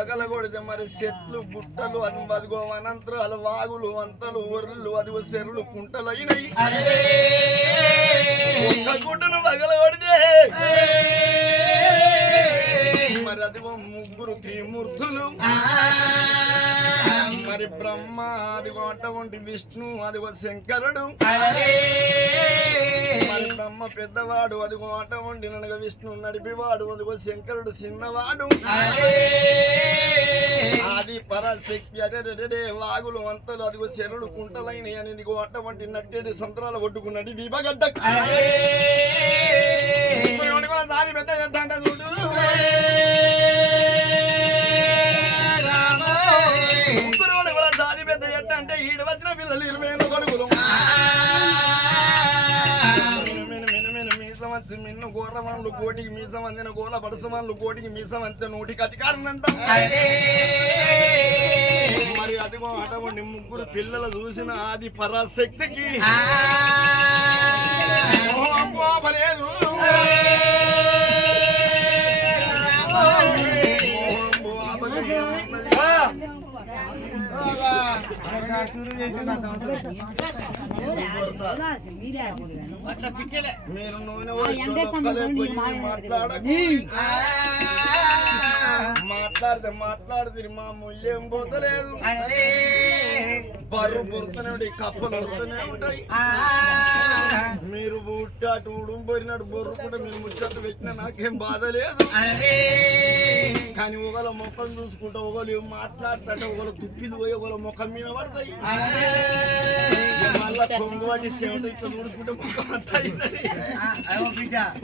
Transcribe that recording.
వగల కొడితే మరి చెట్లు గుట్టలు అది అదిగో అనంతరాలు వాగులు వంతలు ఒర్లు అదిగో చెరువులు కుంటలు అయినాయి ఒక్క గుడ్డును వగల కొడితే మరి అదిగో ముగ్గురు త్రిమూర్తులు మరి బ్రహ్మ అదిగో అటువంటి విష్ణు అదిగో శంకరుడు మరి బ్రహ్మ పెద్దవాడు అదిగో అటువంటి ననగ విష్ణు నడిపివాడు అదిగో శంకరుడు చిన్నవాడు ఆది పరాశక్తి అదే వాగులు వంతలు అదిగో చెరువులు కుంటలైన అని ఇదిగో అటువంటి నట్టేటి సంతరాలు ఒడ్డుకున్నది దీపగడ్డ దాని పెద్ద పెద్ద చూడు దాని పెద్ద ఎట్ట అంటే ఈడు వచ్చిన పిల్లలు 20 కొడుకులు మీసం వచ్చి మిన్ను గోరవాళ్ళు కోటికి మీసం అందిన గోల పడసవాళ్ళు కోటికి మీసం అంతే నోటికి అధికారం అంటాం మరి అదిగో అటువంటి ముగ్గురు పిల్లలు చూసిన ఆది పరాశక్తికి లేదు మీరు నూనె మాట్లాడితే మా ముళ్ళేం పోతలేదు బర్రు పొరుతూనే ఉంటాయి కప్పలు వరుతూనే ఉంటాయి మీరు అటు ఉడుము పోయినట్టు బొర్రు కూడా మీరు ముచ్చట్టు పెట్టినా నాకేం బాధ లేదు కానీ ఒకళ్ళ ముఖం చూసుకుంటా ఒకళ్ళు మాట్లాడుతుంటే ఒకళ్ళు తుప్పిలు పోయి ఒకళ్ళ ముఖం మీద పడతాయి మళ్ళా కొంగు వాటి సేవట ఇట్లా చూసుకుంటే ముఖం అంతా అవుతుంది